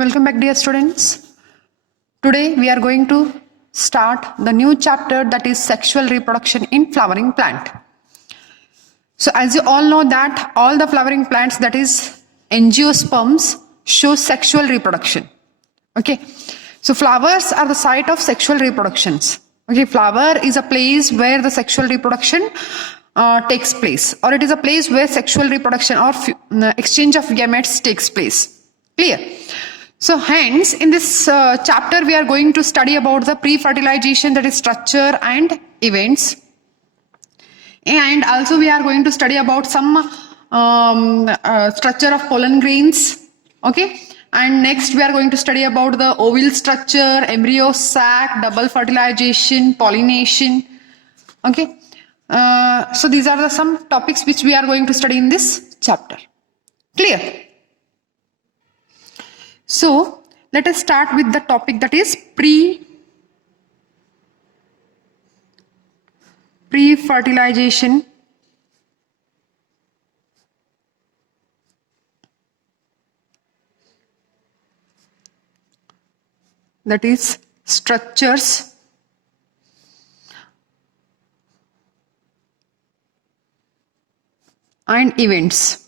Welcome back, dear students. Today we are going to start the new chapter, that is sexual reproduction in flowering plant. So as you all know that all the flowering plants, that is angiosperms, show sexual reproduction. Okay. So flowers are the site of sexual reproductions. Okay. Flower is a place where the sexual reproduction takes place, or it is a place where sexual reproduction or exchange of gametes takes place. Clear? So hence in this chapter we are going to study about the pre-fertilization, that is structure and events, and also we are going to study about some structure of pollen grains. Okay, and next we are going to study about the ovule structure, embryo sac, double fertilization, pollination. Okay, so these are some topics which we are going to study in this chapter. Clear? So let us start with the topic, that is pre-fertilization. That is structures and events.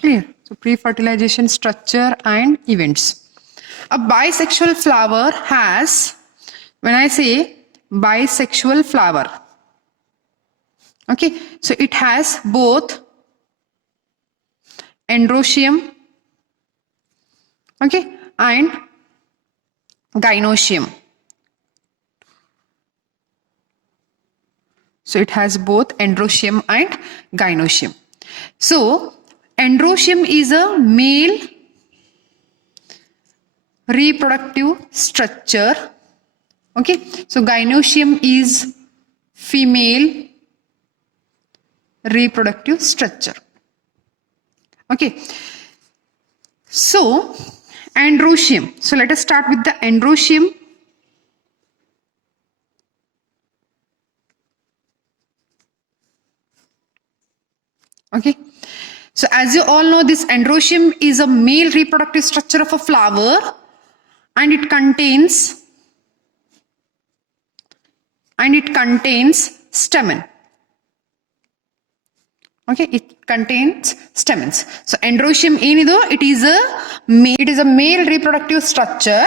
Clear? So pre-fertilization, structure and events. A bisexual flower has, when I say bisexual flower, okay, so it has both androecium, okay, and gynoecium. So it has both androecium and gynoecium. So androecium is a male reproductive structure. Okay, so gynoecium is female reproductive structure. Okay, so androecium. So let us start with the androecium. Okay, so as you all know, this androecium is a male reproductive structure of a flower, and it contains stamen. Okay, it contains stamens. So androecium enido, it is a male reproductive structure.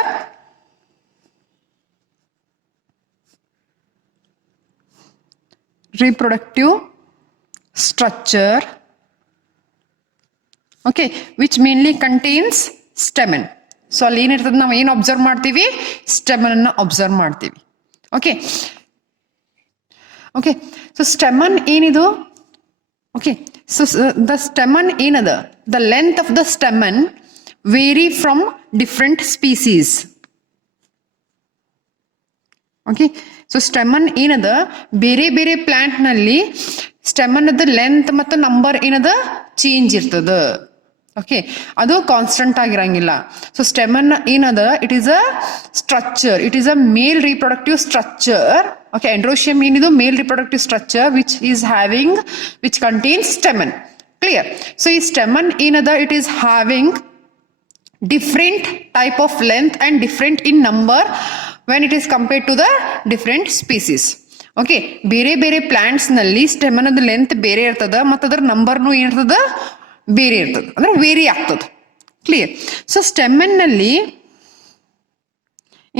Okay, which mainly contains stamen. So ಅಲ್ಲಿ ಏನಿರ್ತದೆ, ನಾವು ಏನು observe ಮಾಡ್ತೀವಿ? ಸ್ಟೆಮನ್ ಅನ್ನು ಅಬ್ಸರ್ವ್ ಮಾಡ್ತೀವಿ. Okay okay, so stamen ಏನಿದು? Okay, so the stamen ಏನದ, the length of the stamen vary from different species. Okay, so stamen ಏನದ, ಬೇರೆ ಬೇರೆ ಪ್ಲಾಂಟ್ ನಲ್ಲಿ ಸ್ಟೆಮನ್ ಅದ ಲೆಂತ್ ಮತ್ತು ನಂಬರ್ ಏನದ ಚೇಂಜ್ ಇರ್ತದ. ಓಕೆ, ಅದು ಕಾನ್ಸ್ಟೆಂಟ್ ಆಗಿರಂಗಿಲ್ಲ. ಸೊ ಸ್ಟೆಮನ್ ಏನದ, it is a structure, it is a male reproductive structure. Okay, androecium is the male reproductive structure which contains stamen. Clear? So this stamen it is having different type of length and different in number when it is compared to the different species. Okay, ಬೇರೆ plants ನಲ್ಲಿ stamen ಅದ length ಬೇರೆ ಇರ್ತದ, ಮತ್ತು ಅದರ ನಂಬರ್ ನು ಏನಿರ್ತದ ಬೇರೆ ಇರ್ತದ, ಅಂದ್ರೆ ವೇರಿ ಆಗ್ತದ. Clear? So stamen ನಲ್ಲಿ,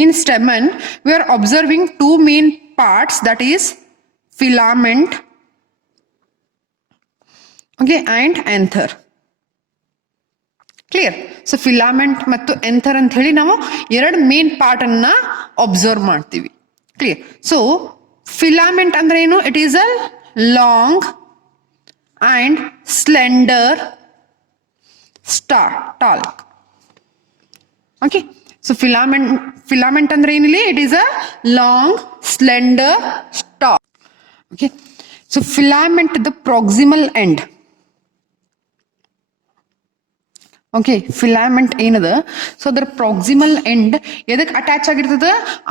in stamen we are observing two main parts, that is filament, okay, and anther. Clear? So filament ಮತ್ತು anther ಅಂತ ಹೇಳಿ ನಾವು ಎರಡು ಮೇನ್ ಪಾರ್ಟ್ ಅನ್ನ ಅಬ್ಸರ್ವ್ ಮಾಡ್ತೀವಿ. Clear? So filament ಅಂದ್ರೆ ಏನು? It is a long and slender stalk. Okay, so filament ಅಂದ್ರೆ ಏನಿಲ್ಲ, it is a long slender stalk. Okay, so filament the proximal end. Okay, filament ಏನದ, so the proximal end ಎದಕ್ಕೆ ಅಟ್ಯಾಚ್ ಆಗಿರ್ತದ?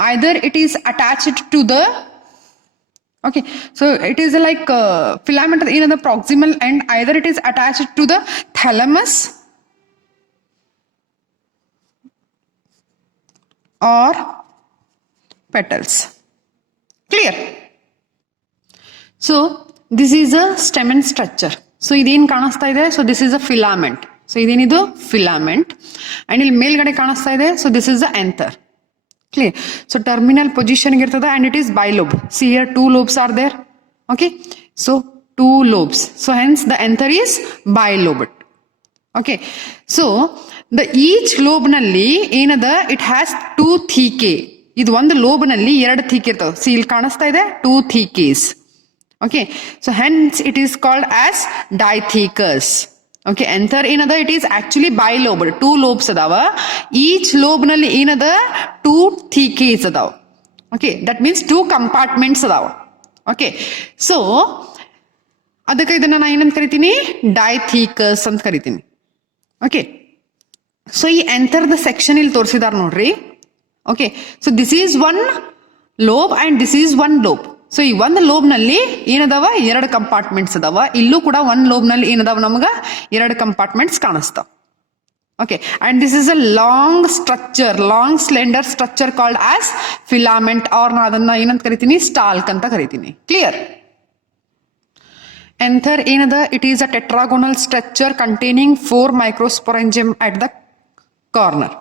Either it is attached to the Okay, so it is like filament in the proximal end, either it is attached to the thalamus or petals. Clear? So this is a stamen structure. So ಇದೇನು ಕಾಣಿಸ್ತಾ ಇದೆ, so this is a filament. So ಇದೇನಿದು filament, and ಇಲ್ಲಿ ಮೇಲ್ಗಡೆ ಕಾಣಿಸ್ತಾ ಇದೆ, so this is the anther. Clear? So terminal position ಇರ್ತದೆ, and it is bilobe. See here, 2 lobes are there. Okay, so 2 lobes. So hence the anther is bilobed. Okay, so the each lobe ನಲ್ಲಿ ಏನದ, it has 2 thecae. ಇದು ಒಂದು ಲೋಬ್ ನಲ್ಲಿ 2 thecae ಇರ್ತವೆ. See ಇಲ್ಲಿ ಕಾಣಿಸ್ತಾ ಇದೆ 2 thecaes. Okay, so hence it is called as dithecus. Okay, anther ಏನದ, it is actually bilobed. 2 lobes ಅದಾವ. Each lobe ನಲ್ಲಿ ಏನದ, 2 thecaes ಅದಾವ. Okay, that means 2 compartments ಅದಾವ. Okay, so ಅದಕ್ಕೆ ಇದನ್ನ ನಾನು ಏನಂತ ಕರಿತೀನಿ, dithecus ಅಂತ ಕರಿತೀನಿ. Okay, so ಈ anther ದ ಸೆಕ್ಷನ್ ಇಲ್ಲಿ ತೋರಿಸಿದಾರ ನೋಡ್ರಿ. Okay, so this is one lobe and this is one lobe. So ಈ ಒಂದು ಲೋಬ್ ನಲ್ಲಿ ಏನದಾವ, 2 ಕಂಪಾರ್ಟ್ಮೆಂಟ್ಸ್ ಅದಾವ. ಇಲ್ಲೂ ಕೂಡ ಒಂದು ಲೋಬ್ ನಲ್ಲಿ ಏನದಾವ, ನಮಗ 2 ಕಂಪಾರ್ಟ್ಮೆಂಟ್ಸ್ ಕಾಣಿಸ್ತಾವ. Okay, and this is a long structure, long slender structure called as filament, or ನಾ ಅದನ್ನ ಏನಂತ ಕರಿತೀನಿ, ಸ್ಟಾಲ್ಕ್ ಅಂತ ಕರಿತೀನಿ. ಕ್ಲಿಯರ್? ಎಂಥರ್ ಏನದ, it is a tetragonal structure containing 4 microsporangium at the corner.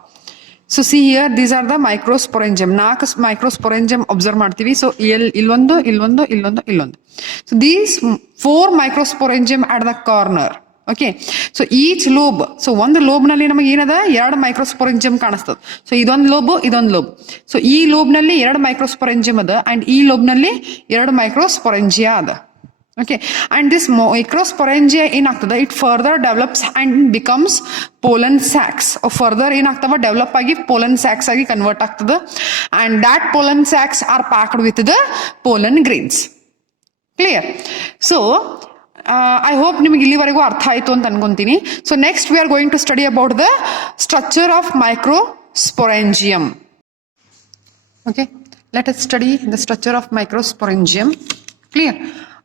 So see here, these are the microsporangium. 4 microsporangium observe ಮಾಡ್ತೀವಿ. So ಇಲ್ಲೊಂದು. So these 4 microsporangium at the corner. Okay, so each lobe, so ಒಂದು ಲೋಬ್ ನಲ್ಲಿ ನಮಗೆ ಏನದ, 2 ಮೈಕ್ರೋಸ್ಪೊರೆಂಜಿಯಂ ಕಾಣಿಸ್ತದೆ. ಸೊ ಇದೊಂದು ಲೋಬ್. ಸೊ ಈ ಲೋಬ್ ನಲ್ಲಿ 2 ಮೈಕ್ರೋಸ್ಪೊರೆಂಜಿಯಂ ಅದ, ಅಂಡ್ ಈ ಲೋಬ್ ನಲ್ಲಿ 2 ಮೈಕ್ರೋಸ್ಪೊರೆಂಜಿಯಾ ಅದ. Okay, and this microsporangia ಏನಾಗ್ತದೆ, it further develops and becomes pollen sacs. Further ಏನಾಗ್ತವ, ಡೆವಲಪ್ ಆಗಿ pollen sacs ಆಗಿ ಕನ್ವರ್ಟ್ ಆಗ್ತದೆ, and that pollen sacs are packed with the pollen grains. Clear? So I hope ನಿಮಗೆ ಇಲ್ಲಿವರೆಗೂ ಅರ್ಥ ಆಯ್ತು ಅಂತ ಅನ್ಕೊಂತೀನಿ. So next we are going to study about the structure of microsporangium. Okay, let us study the structure of microsporangium. Clear?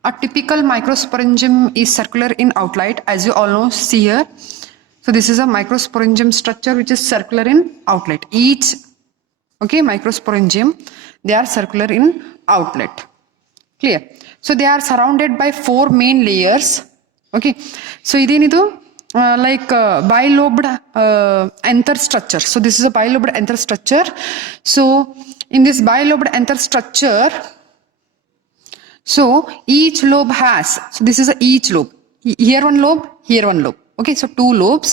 A typical microsporangium is circular in outline, as you all know. See here, so this is a microsporangium structure which is circular in outlet. Each, okay, microsporangium, they are circular in outlet. Clear? So they are surrounded by 4 main layers. Okay, so idenidu like bilobed anther structure. So this is a bilobed anther structure. So in this bilobed anther structure, so each lobe has, so this is each lobe. Here one lobe, here one lobe. Okay, so 2 lobes.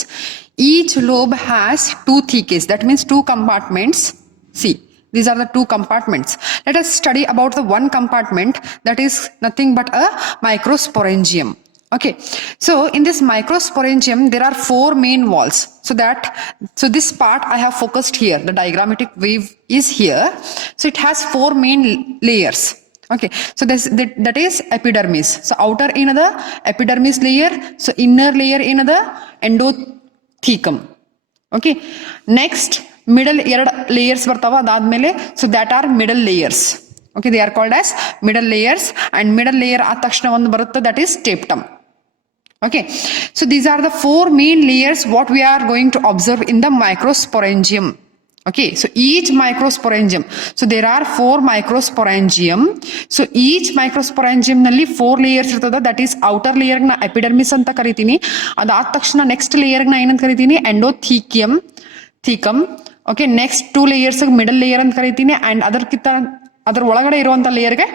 Each lobe has 2 thecaes. That means 2 compartments. See, these are the 2 compartments. Let us study about the one compartment, that is nothing but a microsporangium. Okay, so in this microsporangium there are 4 main walls. So this part I have focused here. The diagrammatic wave is here. So it has 4 main layers. Okay, so that is epidermis. So outer ಏನದ, epidermis layer. So inner layer ಏನದ, endothecum. Okay, next middle 2 layers ಬರ್ತಾವ, ಅದಾದ್ಮೇಲೆ so that are middle layers. Okay, they are called as middle layers, and middle layer ಆದ ತಕ್ಷಣ ಒಂದು ಬರುತ್ತೆ, that is tapetum. Okay, so these are the 4 main layers what we are going to observe in the microsporangium. Okay, so each microsporangium, so there are 4 microsporangium. So each microsporangium ನಲ್ಲಿ 4 layers ಇರ್ತದ, that is outer layer ನ epidermis ಅಂತ ಕರಿತೀನಿ. ಅದಾದ ತಕ್ಷಣ next layer ನ ಏನಂತ ಕರಿತೀನಿ, endothecium. Okay, next 2 layers middle layer ಅಂತ ಕರಿತೀನಿ, and ಅದರ ಒಳಗಡೆ ಇರುವಂತ layer ಗೆ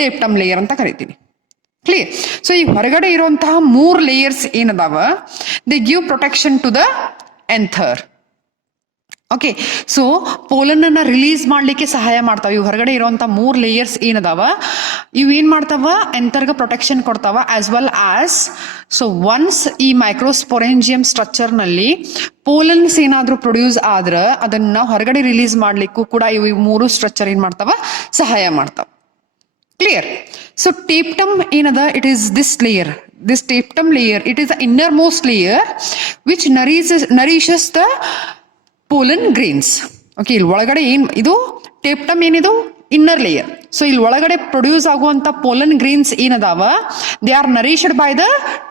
tapetum layer ಅಂತ ಕರಿತೀನಿ. Clear? So ಈ ಹೊರಗಡೆ ಇರುವಂತಹ 3 layers ಏನದಾವ, they give protection to the anther. Okay, so pollen ಅನ್ನ ರಿಲೀಸ್ ಮಾಡ್ಲಿಕ್ಕೆ ಸಹಾಯ ಮಾಡ್ತಾವ. ಇವು ಹೊರಗಡೆ ಇರುವಂತ 3 ಲೇಯರ್ಸ್ ಏನದಾವ, ಇವು ಏನ್ ಮಾಡ್ತಾವ, ಎಂತರ್ಗ ಪ್ರೊಟೆಕ್ಷನ್ ಕೊಡ್ತಾವ, as well as. So once ಈ ಮೈಕ್ರೋಸ್ಪೊರೆಂಜಿಯಂ ಸ್ಟ್ರಕ್ಚರ್ ನಲ್ಲಿ ಪೋಲನ್ಸ್ ಏನಾದ್ರೂ ಪ್ರೊಡ್ಯೂಸ್ ಆದ್ರ ಅದನ್ನ ಹೊರಗಡೆ ರಿಲೀಸ್ ಮಾಡ್ಲಿಕ್ಕೂ ಕೂಡ ಇವು 3 ಸ್ಟ್ರಕ್ಚರ್ ಏನ್ ಮಾಡ್ತಾವ, ಸಹಾಯ ಮಾಡ್ತಾವ. ಕ್ಲಿಯರ್? ಸೊ ಟೇಪ್ಟಮ್ ಏನದ, it is this layer. This tapetum layer, it is the innermost layer which nourishes the pollen grains. Okay, ಇಲ್ಲಿ ಒಳಗಡೆ ಇದು ಟೇಪ್ಟಮ್ ಏನಿದು, ಇನ್ನರ್ ಲೇಯರ್. ಸೊ ಇಲ್ಲಿ ಒಳಗಡೆ ಪ್ರೊಡ್ಯೂಸ್ ಆಗುವಂತ ಪೋಲನ್ ಗ್ರೀನ್ಸ್ ಏನದಾವ, they are nourished by the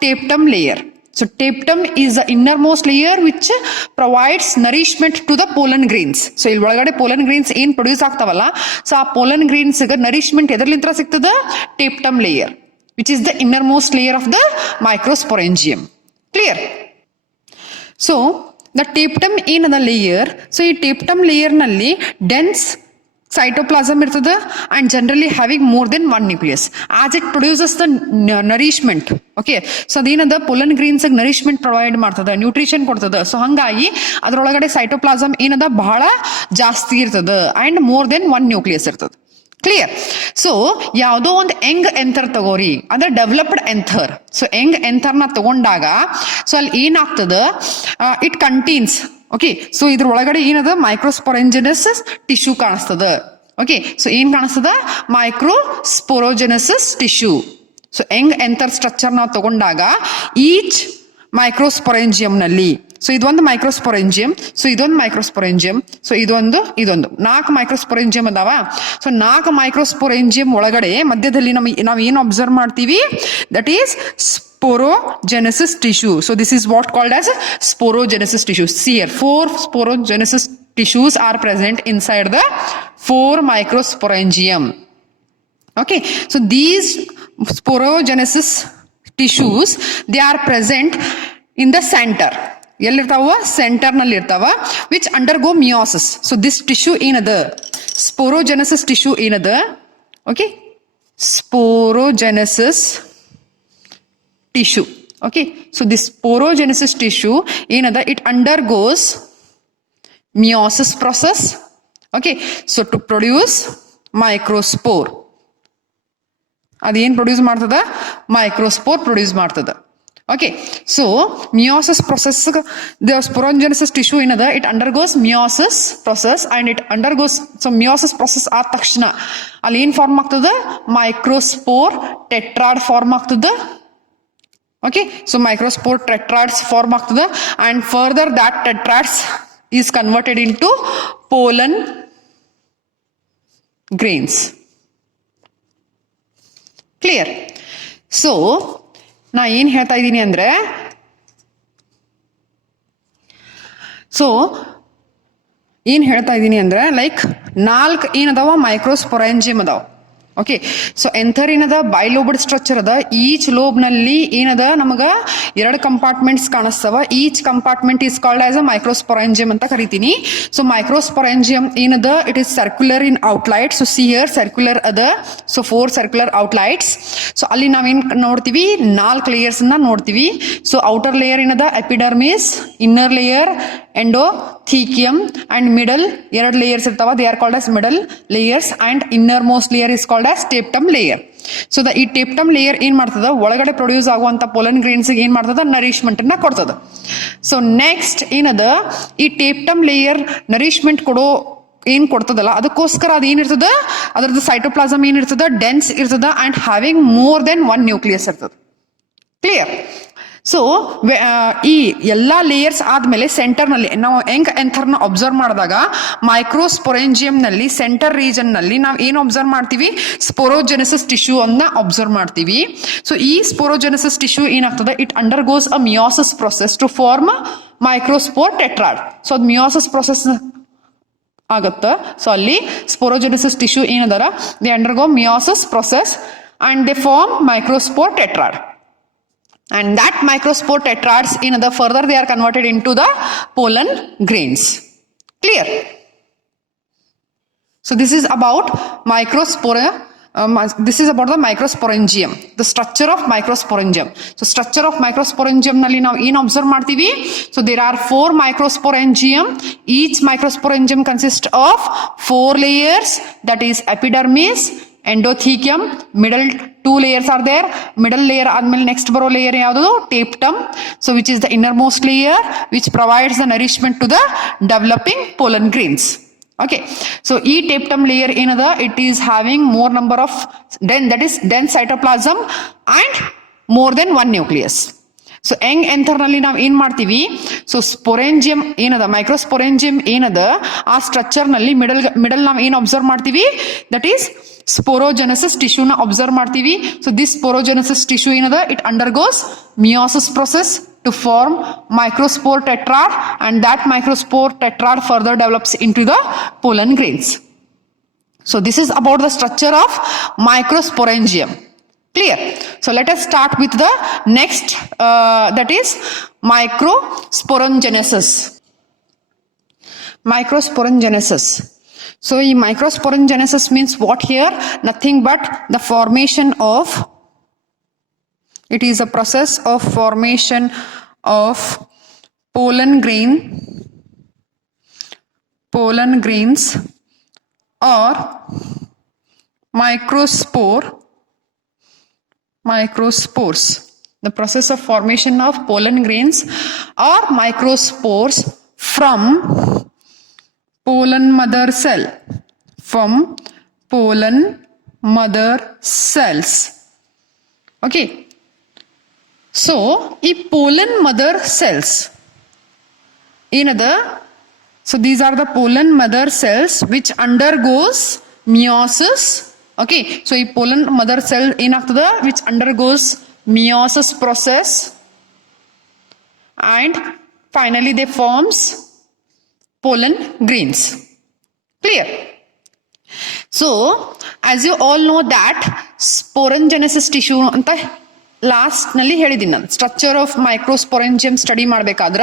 tapetum layer. So tapetum is the innermost layer which provides nourishment to the pollen grains. So ಇಲ್ಲಿ ಒಳಗಡೆ pollen grains ಏನ್ ಪ್ರೊಡ್ಯೂಸ್ ಆಗ್ತಾವಲ್ಲ, ಸೊ ಆ pollen grains ಗೆ nourishment ಎದರ್ಲಿಂತ್ರ ಸಿಗ್ತದ, tapetum layer which is the innermost layer of the microsporangium. Clear? So the tapetum ಏನದ layer, so ಈ tapetum layer ನಲ್ಲಿ dense cytoplasm ಇರ್ತದ and generally having more than one nucleus as it produces the nourishment. Okay, so ಅದೇನದ pollen grains nourishment provide ಮಾಡ್ತದ, ನ್ಯೂಟ್ರಿಷನ್ ಕೊಡ್ತದ. ಸೊ ಹಂಗಾಗಿ ಅದ್ರೊಳಗಡೆ ಸೈಟೋಪ್ಲಾಸಮ್ ಏನದ ಬಹಳ ಜಾಸ್ತಿ ಇರ್ತದ and more than one nucleus ಇರ್ತದ. ಕ್ಲಿಯರ್? ಸೊ ಯಾವುದೋ ಒಂದು ಯಂಗ್ ಎಂಥರ್ ತಗೋರಿ, ಅಂದ್ರೆ ಡೆವಲಪ್ಡ್ ಎಂಥರ್. ಸೊ ಯಂಗ್ ಎಂಥರ್ನ ತಗೊಂಡಾಗ ಸೊ ಅಲ್ಲಿ ಏನಾಗ್ತದ, ಇಟ್ ಕಂಟೈನ್ಸ್, ಓಕೆ, ಸೊ ಇದ್ರ ಒಳಗಡೆ ಏನದ ಮೈಕ್ರೋಸ್ಪೊರೆಂಜಿನಸ್ ಟಿಶ್ಯೂ ಕಾಣಿಸ್ತದ. ಓಕೆ, ಸೊ ಏನ್ ಕಾಣಿಸ್ತದ, ಮೈಕ್ರೋಸ್ಪೊರೋಜೆನೆಸಿಸ್ ಟಿಶ್ಯೂ. ಸೊ ಯಂಗ್ ಎಂಥರ್ ಸ್ಟ್ರಕ್ಚರ್ ನಾವು ತಗೊಂಡಾಗ ಈಚ್ ಮೈಕ್ರೋಸ್ಪೊರೆಂಜಿಯಂ ನಲ್ಲಿ, ಸೊ ಇದೊಂದು ಮೈಕ್ರೋಸ್ಪೊರೆಂಜಿಯಂ, ಸೊ ಇದೊಂದು ಮೈಕ್ರೋಸ್ಪೊರೆಂಜಿಯಂ, ಸೊ ಇದೊಂದು 4 ಮೈಕ್ರೋಸ್ಪೊರೆಂಜಿಯಂ ಅದಾವ. ಸೊ 4 ಮೈಕ್ರೋಸ್ಪೊರೆಂಜಿಯಂ ಒಳಗಡೆ ಮಧ್ಯದಲ್ಲಿ ನಾವು ಏನು ಅಬ್ಸರ್ವ್ ಮಾಡ್ತೀವಿ, that is sporogenesis tissue. So this is what called as sporogenesis tissue. See here, 4 sporogenesis tissues are present inside the 4 microsporangium. Okay, so these sporogenesis tissues, they are present in the center. ಎಲ್ಲಿರ್ತಾವ, centre ನಲ್ಲಿ ಇರ್ತಾವ, which undergo meiosis. So this tissue ಏನದ, sporogenesis tissue ಏನದ, okay, sporogenesis tissue. Okay, so this sporogenesis tissue ಏನದ, it undergoes meiosis process. Okay, so to produce microspore, ಅದೇನ್ produce ಮಾಡ್ತದ, microspore produce ಮಾಡ್ತದ. Okay, so meiosis process, the sporogenesis tissue ಏನದ, it undergoes meiosis process and it undergoes, so meiosis process ಆದ ತಕ್ಷಣ ಅಲ್ಲಿ ಏನ್ form ಆಗ್ತದ, ಮೈಕ್ರೋಸ್ಪೋರ್ ಟೆಟ್ರಾಡ್ ಫಾರ್ಮ್ ಆಗ್ತದ. Okay, so microspore tetrads form ಆಗ್ತದ and further that tetrads is converted into pollen grains. Clear? So ನಾ ಏನ್ ಹೇಳ್ತಾ ಇದ್ದೀನಿ ಅಂದ್ರೆ, ಸೊ ಏನ್ ಹೇಳ್ತಾ ಇದ್ದೀನಿ ಅಂದ್ರೆ ಲೈಕ್ 4 ಏನದಾವ ಮೈಕ್ರೋಸ್ಪೊರೆಂಜಿಯಂ ಅದಾವ. ಓಕೆ, ಸೊ ಎಂಥರ್ ಏನದ, ಬೈಲೋಬಡ್ ಸ್ಟ್ರಕ್ಚರ್ ಅದ. ಈಚ್ ಲೋಬ್ ನಲ್ಲಿ ಏನದ, ನಮಗ 2 ಕಂಪಾರ್ಟ್ಮೆಂಟ್ಸ್ ಕಾಣಿಸ್ತಾವ. Each compartment is called as a microsporangium ಅಂತ ಕರಿತೀನಿ. ಸೊ ಮೈಕ್ರೋಸ್ಪೊರೆಂಜಿಯಂ ಏನದ, it is circular in outline. So see here circular ಅದ, ಸೊ 4 ಸರ್ಕ್ಯುಲರ್ ಔಟ್ಲೈಟ್ಸ್. ಸೊ ಅಲ್ಲಿ ನಾವೇನ್ ನೋಡ್ತೀವಿ, 4 ಲೇಯರ್ಸ್ ನೋಡ್ತೀವಿ. ಸೊ ಔಟರ್ ಲೇಯರ್ ಏನದ, epidermis, inner layer endothecium and middle 2 layers ಇರ್ತಾವ, they are called as middle layers and inner most layer is called as tapetum layer. So ಈ tapetum layer ಏನ್ ಮಾಡ್ತದ, ಒಳಗಡೆ ಪ್ರೊಡ್ಯೂಸ್ ಆಗುವಂತ ಪೋಲನ್ ಗ್ರೀನ್ಸ್ ಏನ್ ಮಾಡ್ತದ, ನರಿಶ್ಮೆಂಟ್ ಅನ್ನ ಕೊಡ್ತದ. ಸೊ ನೆಕ್ಸ್ಟ್ ಏನದ, ಈ ಟೇಪ್ಟಮ್ ಲೇಯರ್ ನರಿಶ್ಮೆಂಟ್ ಕೊಡೋ ಏನ್ ಕೊಡ್ತದಲ್ಲ, ಅದಕ್ಕೋಸ್ಕರ ಅದ್ ಏನಿರ್ತದ, ಅದ್ರದ್ದು ಸೈಟೋಪ್ಲಾಸಮ್ ಏನಿರ್ತದ, ಡೆನ್ಸ್ ಇರ್ತದ ಅಂಡ್ ಹ್ಯಾವಿಂಗ್ ಮೋರ್ ದೆನ್ 1 ನ್ಯೂಕ್ಲಿಯಸ್ ಇರ್ತದ. ಕ್ಲಿಯರ್? ಸೊ ಈ ಎಲ್ಲಾ ಲೇಯರ್ಸ್ ಆದ್ಮೇಲೆ ಸೆಂಟರ್ ನಲ್ಲಿ ನಾವು ಹೆಂಗ್ ಎಂಥರ್ನ ಅಬ್ಸರ್ವ್ ಮಾಡಿದಾಗ, ಮೈಕ್ರೋಸ್ಪೊರೆಂಜಿಯಂ ನಲ್ಲಿ ಸೆಂಟರ್ ರೀಜನ್ ನಲ್ಲಿ ನಾವು ಏನು ಅಬ್ಸರ್ವ್ ಮಾಡ್ತೀವಿ, ಸ್ಪೊರೋಜೆನೆಸಿಸ್ ಟಿಶ್ಯೂ ಅನ್ನ ಅಬ್ಸರ್ವ್ ಮಾಡ್ತೀವಿ. ಸೊ ಈ ಸ್ಪೊರೋಜೆನೆಸಿಸ್ ಟಿಶ್ಯೂ ಏನಾಗ್ತದೆ, it undergoes a meiosis process to form microspore tetrad. So ಅದು ಮಿಯೋಸಿಸ್ ಪ್ರೊಸೆಸ್ ಆಗತ್ತ. ಸೊ ಅಲ್ಲಿ ಸ್ಪೊರೋಜೆನೆಸಿಸ್ ಟಿಶ್ಯೂ ಏನದಾರ, they undergo meiosis process and they form microspore tetrad. And that microspore tetrads further they are converted into the pollen grains. Clear? So this is about this is about the microsporangium, the structure of microsporangium. So structure of microsporangium nalli ನಾವು ಏನು observe ಮಾಡ್ತೀವಿ, so there are 4 microsporangium. Each microsporangium consists of 4 layers, that is epidermis, endothecium, middle 2 layers are there. Middle layer ಆದ್ಮೇಲೆ next ಬರೋ layer ಯಾವುದು, tapetum, so which is the innermost layer which provides the nourishment to the developing pollen grains. Okay, so ಈ tapetum layer ಏನದ, it is having more number of dense cytoplasm and more than 1 nucleus. So young anther ನಲ್ಲಿ ನಾವು ಏನ್ ಮಾಡ್ತೀವಿ, ಸೊ ಸ್ಪೊರೆಂಜಿಯಂ ಏನದ, ಮೈಕ್ರೋಸ್ಪೊರೆಂಜಿಯಂ ಏನದ, ಆ ಸ್ಟ್ರಕ್ಚರ್ ನಲ್ಲಿ ಮಿಡಲ್ ನಾವು ಏನ್ ಅಬ್ಸರ್ವ್ ಮಾಡ್ತೀವಿ, ದಟ್ ಈಸ್ ಸ್ಪೋರೋಜೆನೆಸಿಸ್ ಟಿಶ್ಯೂ ನ ಅಬ್ಸರ್ವ್ ಮಾಡ್ತೀವಿ. ಸೊ ದಿಸ್ ಸ್ಪೋರೋಜೆನೆಸಿಸ್ ಟಿಶ್ಯೂ ಏನದ, it undergoes meiosis process to form microspore tetrad, and that microspore tetrad further develops into the pollen grains. So this is about the structure of microsporangium. Clear? So let us start with the next, that is microsporangenesis. Microsporangenesis. So microsporangenesis means what here? Nothing but the formation of, it is a process of formation of pollen grains or microspores. The process of formation of pollen grains or microspores from pollen mother cell, from pollen mother cells. Okay. So, ಈ pollen mother cells ಏನದ, so these are the pollen mother cells which undergoes meiosis. Okay, so ಈ pollen mother cell ಏನಾಗ್ತದ, which undergoes meiosis process and finally they forms pollen grains. Clear? So, as you all know that sporangenesis tissue ಅಂತ last ನಲ್ಲಿ ಹೇಳಿದ್ದೀನಿ ನಾನು, structure of microsporangium study ಮಾಡ್ಬೇಕಾದ್ರ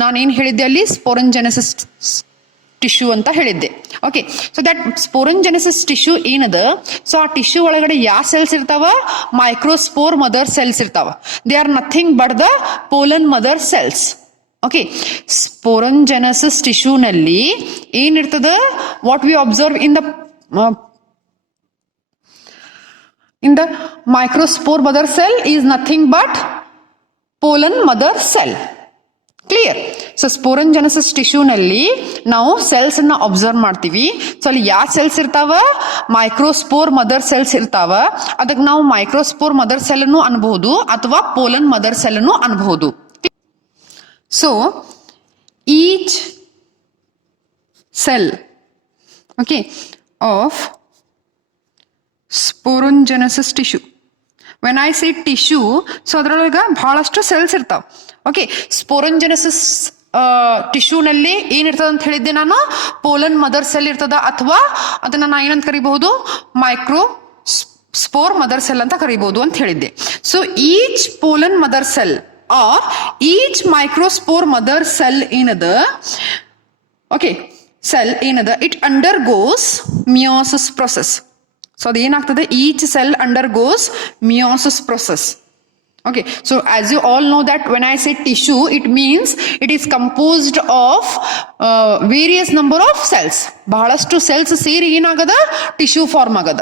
ನಾನು ಏನ್ ಹೇಳಿದ್ದೆ, ಅಲ್ಲಿ ಸ್ಪೋರಂಜೆನೆಸಿಸ್ ಟಿಶ್ಯೂ ಅಂತ ಹೇಳಿದ್ದೆ. Okay, so that sporangenesis tissue ಏನದ, ಸೊ ಆ ಟಿಶ್ಯೂ ಒಳಗಡೆ ಯಾವ ಸೆಲ್ಸ್ ಇರ್ತಾವ, ಮೈಕ್ರೋಸ್ಪೋರ್ ಮದರ್ ಸೆಲ್ಸ್ ಇರ್ತಾವ. They are nothing but the pollen mother cells. Okay, sporangenesis tissue ನಲ್ಲಿ ಏನಿರ್ತದ, what we observe in the microspore mother cell is nothing but pollen mother cell. Clear? So sporangenesis tissue ನಲ್ಲಿ ನಾವು ಸೆಲ್ಸ್ ಅನ್ನ observe ಮಾಡ್ತೀವಿ. ಸೊ ಅಲ್ಲಿ ಯಾವ cells ಇರ್ತಾವ, microspore mother cells ಇರ್ತಾವ. ಅದಕ್ಕೆ ನಾವು ಮೈಕ್ರೋಸ್ಪೋರ್ ಮದರ್ ಸೆಲ್ ಅನ್ನು ಅನ್ಬಹುದು ಅಥವಾ ಪೋಲನ್ ಮದರ್ ಸೆಲ್ ಅನ್ನು ಅನ್ಬಹುದು. So each cell, okay, of sporangenesis tissue, when I say tissue, so ಅದ್ರೊಳಗ ಬಹಳಷ್ಟು ಸೆಲ್ಸ್ ಇರ್ತಾವ. ಓಕೆ, ಸ್ಪೋರಂಜೆನೆಸಿಸ್ ಟಿಶ್ಯೂ ನಲ್ಲಿ ಏನಿರ್ತದ ಅಂತ ಹೇಳಿದ್ದೆ ನಾನು, ಪೋಲನ್ ಮದರ್ ಸೆಲ್ ಇರ್ತದ ಅಥವಾ ಅದನ್ನ ನಾ ಏನಂತ ಕರಿಬಹುದು, ಮೈಕ್ರೋ ಸ್ಪೋರ್ ಮದರ್ ಸೆಲ್ ಅಂತ ಕರಿಬಹುದು ಅಂತ ಹೇಳಿದ್ದೆ. So each pollen mother cell or each microspore mother cell ಏನದ, ಓಕೆ, ಸೆಲ್ ಏನದ, it undergoes meiosis process. So ಅದೇನಾಗ್ತದೆ, each cell undergoes meiosis process. Okay, so as you all know that when I say tissue, it means it is composed of various number of cells. ಬಹಳಷ್ಟು ಸೆಲ್ಸ್ ಸೇರಿ ಏನಾಗದ, tissue form ಆಗದ.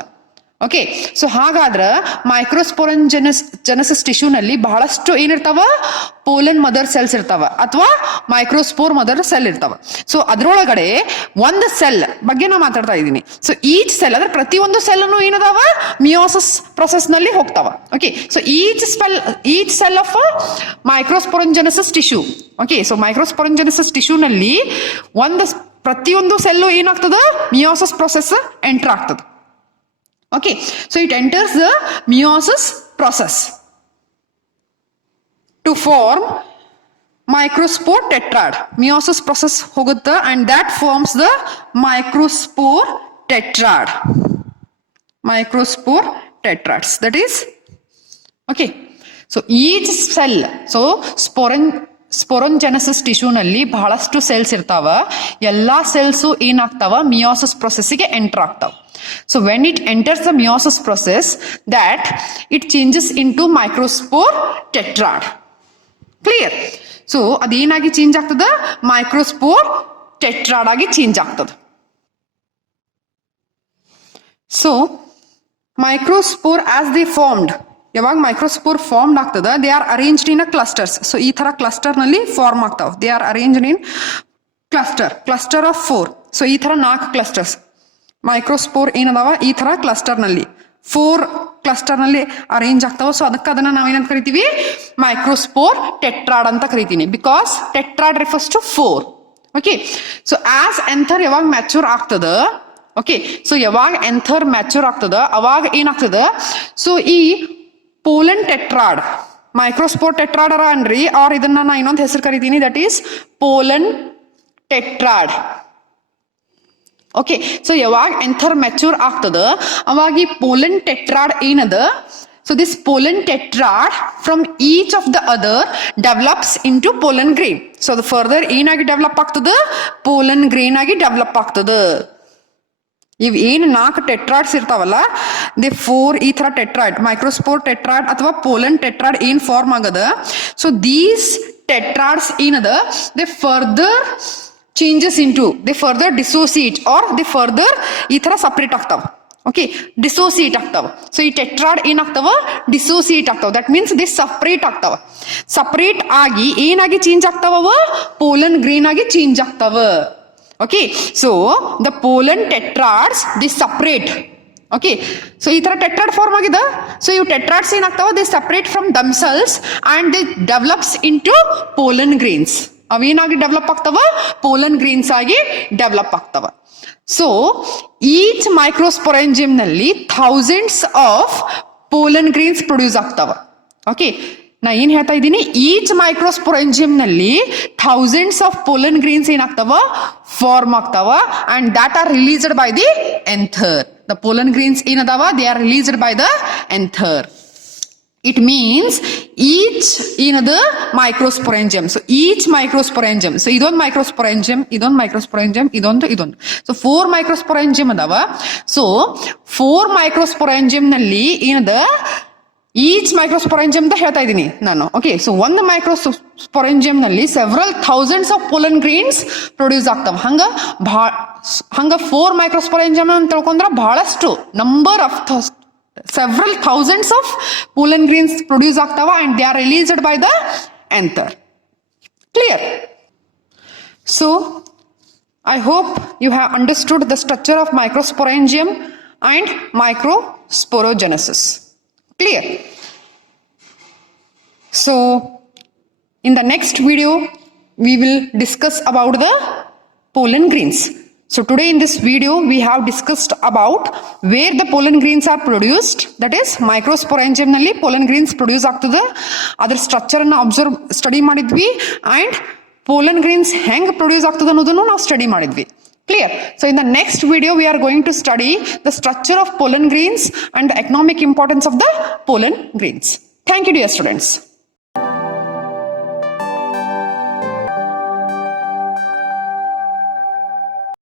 Okay, so ಹಾಗಾದ್ರೆ ಮೈಕ್ರೋಸ್ಪೊರಂಜೆನೆಸಿಸ್ tissue ನಲ್ಲಿ ಬಹಳಷ್ಟು ಏನಿರ್ತಾವ, pollen mother cells ಇರ್ತಾವ ಅಥವಾ ಮೈಕ್ರೋಸ್ಪೋರ್ ಮದರ್ ಸೆಲ್ ಇರ್ತಾವ. ಸೊ ಅದ್ರೊಳಗಡೆ ಒಂದು ಸೆಲ್ ಬಗ್ಗೆ ನಾ ಮಾತಾಡ್ತಾ ಇದ್ದೀನಿ. ಸೊ ಈಚ್ ಸೆಲ್ ಅಂದ್ರೆ ಪ್ರತಿಯೊಂದು ಸೆಲ್ ಅನ್ನು ಏನದಾವ, ಮಿಯೋಸಿಸ್ ಪ್ರೊಸೆಸ್ ನಲ್ಲಿ ಹೋಗ್ತಾವ. Okay, so each cell of microsporangenesis tissue. Okay, so microsporangenesis tissue ನಲ್ಲಿ ಪ್ರತಿಯೊಂದು ಸೆಲ್ಲು ಏನಾಗ್ತದ, ಮಿಯೋಸಿಸ್ ಪ್ರೊಸೆಸ್ ಎಂಟರ್ ಆಗ್ತದ. Okay, so it enters the meiosis process to form microspore tetrad. Meiosis process hogutta and that forms the microspore tetrad. Microspore tetrads, that is, okay. So each cell, so sporangenesis tissue ನಲ್ಲಿ ಬಹಳಷ್ಟು cells ಇರ್ತಾವ. ಎಲ್ಲಾ cells ಏನಾಗ್ತಾವ, meiosis ಪ್ರೊಸೆಸ್ಗೆ enter ಆಗ್ತಾವ. So when it enters the meiosis process, that it changes into microspore tetrad. Clear? So ಅದೇನಾಗಿ change ಆಗ್ತದ, microspore tetrad ಆಗಿ ಚೇಂಜ್ ಆಗ್ತದ. So microspore as they formed, ಯಾವಾಗ ಮೈಕ್ರೋಸ್ಪೋರ್ ಫಾರ್ಮ್ಡ್ ಆಗ್ತದ, they are arranged in a clusters. So ಈ ತರ cluster ನಲ್ಲಿ form ಆಗ್ತಾವ. They are arranged in cluster of 4. ಸೊ ಈ ತರ 4 ಕ್ಲಸ್ಟರ್ಸ್ ಮೈಕ್ರೋಸ್ಪೋರ್ ಏನದಾವ, ಈ ತರ ಕ್ಲಸ್ಟರ್ ನಲ್ಲಿ 4 ಕ್ಲಸ್ಟರ್ ನಲ್ಲಿ ಅರೇಂಜ್ ಆಗ್ತಾವ. ಸೊ ಅದಕ್ಕೆ ಅದನ್ನ ನಾವೇನಂತ ಕರಿತೀವಿ, ಮೈಕ್ರೋಸ್ಪೋರ್ ಟೆಟ್ರಾಡ್ ಅಂತ ಕರಿತೀನಿ. Because tetrad refers to 4. Okay, so as anther ಯಾವಾಗ ಮ್ಯಾಚೂರ್ ಆಗ್ತದ, ಓಕೆ, ಸೊ ಯಾವಾಗ ಎಂಥರ್ ಮ್ಯಾಚೂರ್ ಆಗ್ತದ ಅವಾಗ ಏನಾಗ್ತದ, ಸೊ ಈ ಪೋಲನ್ ಟೆಟ್ರಾಡ್ ಮೈಕ್ರೋಸ್ಪೋರ್ ಟೆಟ್ರಾಡ್ ಅರ ಅನ್ರಿ, ಆರ್ ಇದನ್ನ ನಾ ಇನ್ನೊಂದು ಹೆಸರು ಕರಿತೀನಿ, that is pollen tetrad. Okay, so ಯಾವಾಗ ಎಂಥರ್ ಮೆಚೂರ್ ಆಗ್ತದ ಅವಾಗ ಈ ಪೋಲನ್ ಟೆಟ್ರಾಡ್ ಏನದ, so this pollen tetrad from each of the other develops into pollen grain. So ಅದು ಫರ್ದರ್ ಏನಾಗಿ ಡೆವಲಪ್ ಆಗ್ತದ, ಪೋಲನ್ ಗ್ರೇನ್ ಆಗಿ ಡೆವಲಪ್ ಆಗ್ತದ. ಇವ್ ಏನ್ 4 ಟೆಟ್ರಾಡ್ಸ್ ಇರ್ತಾವಲ್ಲ, ದೇ 4 ಈ ತರ ಟೆಟ್ರಾಡ್, ಮೈಕ್ರೋಸ್ಪೋರ್ ಟೆಟ್ರಾಡ್ ಅಥವಾ ಪೋಲನ್ ಟೆಟ್ರಾಡ್ ಏನ್ ಫಾರ್ಮ್ ಆಗದ, ಸೊ ದೀಸ್ ಟೆಟ್ರಾಡ್ಸ್ ಏನದ, they further changes into, they further dissociate or they further ಈ ತರ ಸಪ್ರೇಟ್ ಆಗ್ತಾವ. ಓಕೆ, ಡಿಸೋಸಿಯೇಟ್ ಆಗ್ತಾವ. ಸೊ ಈ ಟೆಟ್ರಾಡ್ ಏನಾಗ್ತಾವ, ಡಿಸೋಸಿಯೇಟ್ ಆಗ್ತಾವ. ದಟ್ ಮೀನ್ಸ್ ದೇ ಸಪ್ರೇಟ್ ಆಗ್ತಾವ. ಸಪ್ರೇಟ್ ಆಗಿ ಏನಾಗಿ ಚೇಂಜ್ ಆಗ್ತಾವ, ಪೋಲನ್ ಗ್ರೇನ್ ಆಗಿ ಚೇಂಜ್ ಆಗ್ತಾವ. Okay, so the pollen tetrads the separate. Okay, so ಈ ತರ ಟೆಟ್ರಾಡ್ ಫಾರ್ಮ್ ಆಗಿದೆ. ಸೊ ಇವು ಟೆಟ್ರಾಡ್ಸ್ ಏನಾಗ್ತಾವ, they separate from themselves and they develops into pollen grains. ಅವೇನಾಗಿ ಡೆವಲಪ್ ಆಗ್ತಾವ, ಪೋಲನ್ ಗ್ರೀನ್ಸ್ ಆಗಿ ಡೆವಲಪ್ ಆಗ್ತಾವ. ಸೊ ಈಚ್ ಮೈಕ್ರೋಸ್ಪೊರೆಂಜಿಯಂ ನಲ್ಲಿ thousands of pollen grains produce ಆಗ್ತಾವ. ಓಕೆ, ನಾ ಏನ್ ಹೇಳ್ತಾ ಇದ್ದೀನಿ, ಈಚ್ ಮೈಕ್ರೋಸ್ಪೊರೆಂಜಿಯಂ ನಲ್ಲಿ ಥೌಸಂಡ್ಸ್ ಆಫ್ ಪೋಲನ್ ಗ್ರೀನ್ಸ್ ಏನಾಗ್ತಾವ, ಫಾರ್ಮ್ ಆಗ್ತಾವ. And that are released by the anther. The pollen grains ಏನದಾವ, they are released by the anther. It means each ಏನದು microsporangium. So each microsporangium, so ಇದೊಂದು microsporangium, ಇದೊಂದು microsporangium, ಇದೊಂದು. ಸೊ 4 ಮೈಕ್ರೋಸ್ಪೊರೆಂಜಿಯಂ ಅದಾವ. ಸೊ 4 ಮೈಕ್ರೋಸ್ಪೊರೆಂಜಿಯಂ ನಲ್ಲಿ ಏನದ, ಈಚ್ ಮೈಕ್ರೋಸ್ಪೊರೆಂಜಿಯಂ ಅಂತ ಹೇಳ್ತಾ ಇದ್ದೀನಿ ನಾನು. ಓಕೆ, ಸೊ ಒಂದು ಮೈಕ್ರೋಸ್ಪೊರೆಂಜಿಯಂ ನಲ್ಲಿ several thousands of pollen grains produce ಆಗ್ತಾವ. ಹಂಗ 4 ಮೈಕ್ರೋಸ್ಪೊರೆಂಜಿಯಂ ಅಂತ ತಿಳ್ಕೊಂಡ್ರ ಬಹಳಷ್ಟು number of several thousands of pollen grains produce ಆಗ್ತಾವ and they are released by the anther. Clear? So I hope you have understood the structure of microsporangium and microsporogenesis. Clear? So in the next video we will discuss about the pollen grains. So today in this video we have discussed about where the pollen grains are produced, that is microsporangium nalli pollen grains produce ಆಗ್ತದೆ, ಅದರ ಸ್ಟ್ರಕ್ಚರ್ ಅನ್ನು ಸ್ಟಡಿ ಮಾಡಿದ್ವಿ. And pollen grains ಹೆಂಗ್ ಪ್ರೊಡ್ಯೂಸ್ ಆಗ್ತದೆ ಅನ್ನೋದನ್ನು ನಾವು ಸ್ಟಡಿ ಮಾಡಿದ್ವಿ. Clear? So in the next video we are going to study the structure of pollen grains and the economic importance of the pollen grains. Thank you dear students.